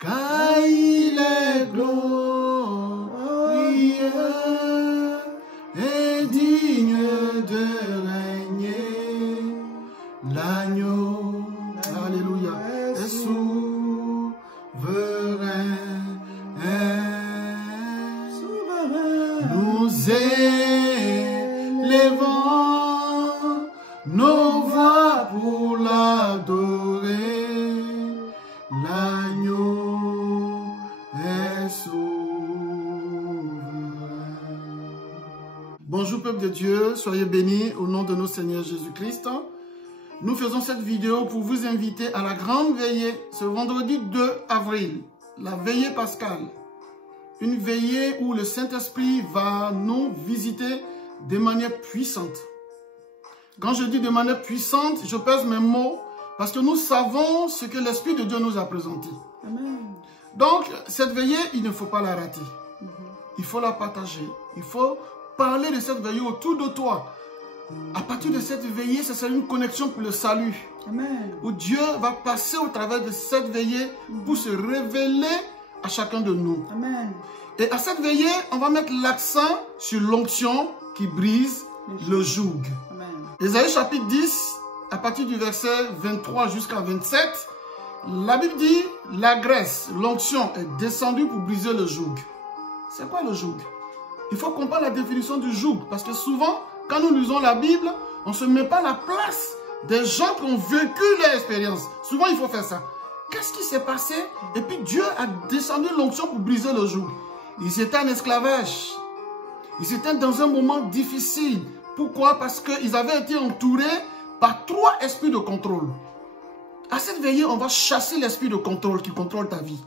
car il est glorieux et digne de régner. L'agneau, alléluia, est souverain. Nous élevons nos voix pour l'adorer. L'agneau est souverain. Bonjour peuple de Dieu, soyez bénis au nom de notre Seigneur Jésus-Christ. Nous faisons cette vidéo pour vous inviter à la grande veillée ce vendredi 2 avril, la veillée pascale. Une veillée où le Saint-Esprit va nous visiter de manière puissante. Quand je dis de manière puissante, je pèse mes mots parce que nous savons ce que l'Esprit de Dieu nous a présenté. Amen. Donc, cette veillée, il ne faut pas la rater. Il faut la partager. Il faut parler de cette veillée autour de toi. À partir de cette veillée, ce sera une connexion pour le salut. Amen. Où Dieu va passer au travers de cette veillée pour se révéler à chacun de nous. Amen. Et à cette veillée, on va mettre l'accent sur l'onction qui brise le joug. Ésaïe chapitre 10, à partir du verset 23 jusqu'à 27, la Bible dit, la graisse, l'onction est descendue pour briser le joug. C'est quoi le joug? Il faut comprendre la définition du joug, parce que souvent, quand nous lisons la Bible, on ne se met pas à la place des gens qui ont vécu leur expérience. Souvent, il faut faire ça. Qu'est-ce qui s'est passé? Et puis Dieu a descendu l'onction pour briser le joug. Ils étaient en esclavage. Ils étaient dans un moment difficile. Pourquoi? Parce qu'ils avaient été entourés par 3 esprits de contrôle. À cette veillée, on va chasser l'esprit de contrôle qui contrôle ta vie.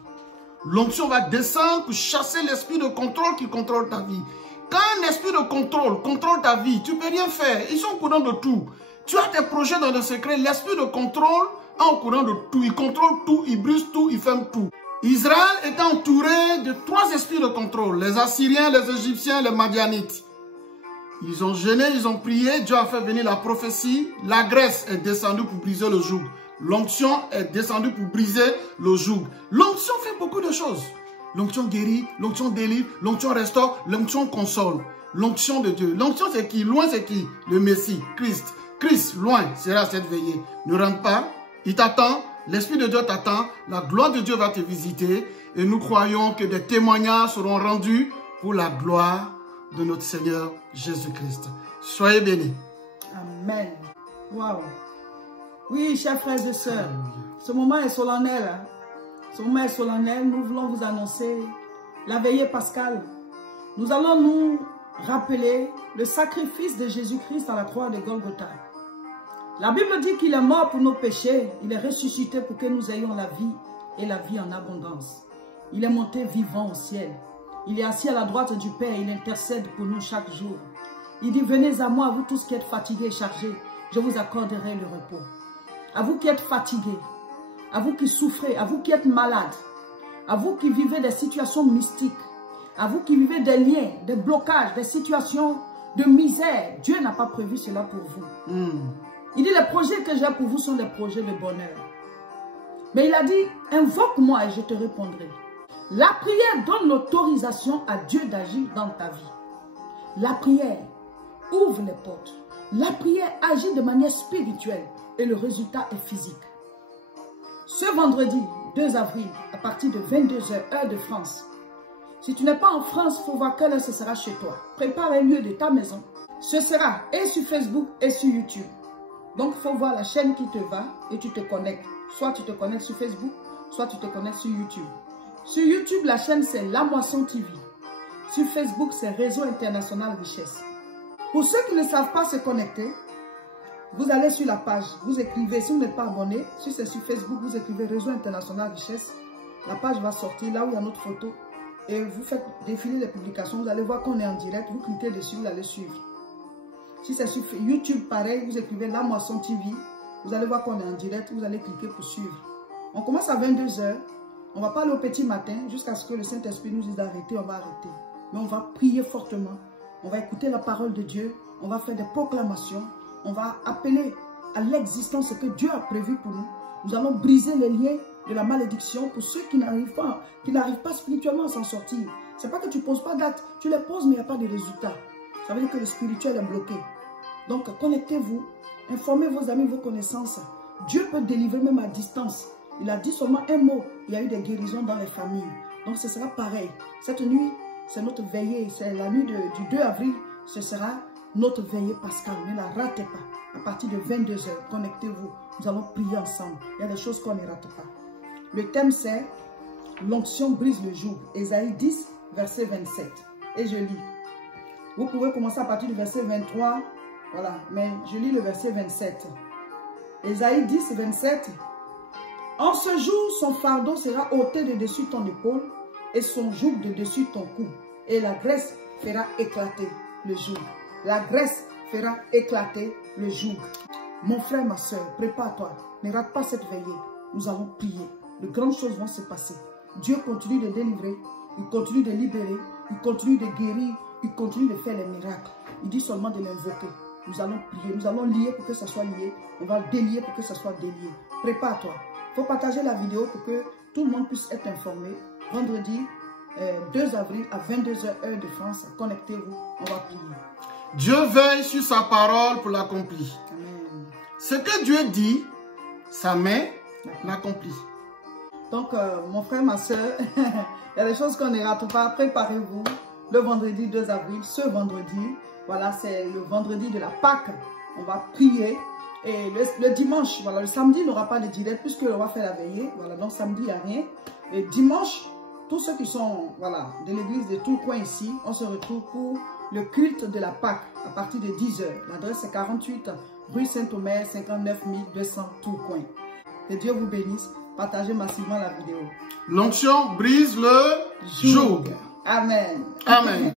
L'onction va descendre pour chasser l'esprit de contrôle qui contrôle ta vie. Quand un esprit de contrôle contrôle ta vie, tu ne peux rien faire. Ils sont au courant de tout. Tu as tes projets dans le secret. L'esprit de contrôle est au courant de tout. Il contrôle tout, il brise tout, il ferme tout. Israël était entouré de 3 esprits de contrôle. Les Assyriens, les Égyptiens, les Madianites. Ils ont jeûné, ils ont prié. Dieu a fait venir la prophétie. La graisse est descendue pour briser le joug. L'onction est descendue pour briser le joug. L'onction fait beaucoup de choses. L'onction guérit, l'onction délivre, l'onction restaure, l'onction console. L'onction de Dieu. L'onction c'est qui? Loin c'est qui? Le Messie, Christ. Christ, loin, sera cette veillée. Ne rentre pas, il t'attend, l'Esprit de Dieu t'attend, la gloire de Dieu va te visiter et nous croyons que des témoignages seront rendus pour la gloire de notre Seigneur Jésus-Christ. Soyez bénis. Amen. Waouh. Oui, chers frères et sœurs, ce moment est solennel. Hein? Ce moment est solennel. Nous voulons vous annoncer la veillée pascale. Nous allons nous rappeler le sacrifice de Jésus-Christ à la croix de Golgotha. La Bible dit qu'il est mort pour nos péchés. Il est ressuscité pour que nous ayons la vie et la vie en abondance. Il est monté vivant au ciel. Il est assis à la droite du Père. Il intercède pour nous chaque jour. Il dit, venez à moi, vous tous qui êtes fatigués et chargés. Je vous accorderai le repos. À vous qui êtes fatigués, à vous qui souffrez, à vous qui êtes malades, à vous qui vivez des situations mystiques, à vous qui vivez des liens, des blocages, des situations de misère. Dieu n'a pas prévu cela pour vous. Il dit, les projets que j'ai pour vous sont des projets de bonheur. Mais il a dit, invoque-moi et je te répondrai. La prière donne l'autorisation à Dieu d'agir dans ta vie. La prière ouvre les portes. La prière agit de manière spirituelle et le résultat est physique. Ce vendredi 2 avril, à partir de 22 h, heure de France, si tu n'es pas en France, il faut voir quelle heure ce sera chez toi. Prépare un lieu de ta maison. Ce sera et sur Facebook et sur YouTube. Donc, il faut voir la chaîne qui te va et tu te connectes. Soit tu te connectes sur Facebook, soit tu te connectes sur YouTube. Sur YouTube, la chaîne c'est La Moisson TV. Sur Facebook, c'est Réseau International Richesse. Pour ceux qui ne savent pas se connecter, vous allez sur la page, vous écrivez, si vous n'êtes pas abonné, si c'est sur Facebook, vous écrivez Réseau International Richesse. La page va sortir là où il y a notre photo et vous faites défiler les publications. Vous allez voir qu'on est en direct, vous cliquez dessus, vous allez suivre. Si c'est sur YouTube, pareil, vous écrivez La Moisson TV. Vous allez voir qu'on est en direct, vous allez cliquer pour suivre. On commence à 22 h. On va pas aller au petit matin jusqu'à ce que le Saint-Esprit nous dise d'arrêter, on va arrêter. Mais on va prier fortement. On va écouter la parole de Dieu. On va faire des proclamations. On va appeler à l'existence ce que Dieu a prévu pour nous. Nous allons briser les liens de la malédiction pour ceux qui n'arrivent pas spirituellement à s'en sortir. Ce n'est pas que tu ne poses pas date, tu les poses mais il n'y a pas de résultat. Ça veut dire que le spirituel est bloqué. Donc connectez-vous, informez vos amis, vos connaissances. Dieu peut délivrer même à distance. Il a dit seulement un mot, il y a eu des guérisons dans les familles. Donc ce sera pareil. Cette nuit, c'est notre veillée, c'est la nuit du 2 avril, ce sera notre veillée pascale. Ne la ratez pas. À partir de 22 h, connectez-vous. Nous allons prier ensemble. Il y a des choses qu'on ne rate pas. Le thème c'est l'onction brise le joug. Ésaïe 10, verset 27. Et je lis. Vous pouvez commencer à partir du verset 23. Voilà, mais je lis le verset 27. Ésaïe 10, 27. En ce jour, son fardeau sera ôté de dessus ton épaule et son joug de dessus ton cou. Et la graisse fera éclater le joug. La graisse fera éclater le joug. Mon frère, ma soeur, prépare-toi. Ne rate pas cette veillée. Nous allons prier. De grandes choses vont se passer. Dieu continue de délivrer. Il continue de libérer. Il continue de guérir. Il continue de faire les miracles. Il dit seulement de l'invoquer. Nous allons prier. Nous allons lier pour que ça soit lié. On va délier pour que ça soit délié. Prépare-toi. Il faut partager la vidéo pour que tout le monde puisse être informé. Vendredi 2 avril à 22 h heure de France. Connectez-vous. On va prier. Dieu veille sur sa parole pour l'accomplir. Ce que Dieu dit, sa main l'accomplit. Donc, mon frère, ma soeur, il y a des choses qu'on ne rate pas. Préparez-vous. Le vendredi 2 avril, ce vendredi, voilà, c'est le vendredi de la Pâque. On va prier. Et le dimanche, voilà, le samedi, il n'y aura pas de direct puisqu'on va faire la veillée. Voilà, donc samedi, il n'y a rien. Et dimanche, tous ceux qui sont voilà, de l'église de Tourcoing ici, on se retrouve pour le culte de la Pâque à partir de 10 h. L'adresse est 48 rue Saint-Omer, 59 200 Tourcoing. Que Dieu vous bénisse. Partagez massivement la vidéo. L'onction brise le joug. Amen. Amen.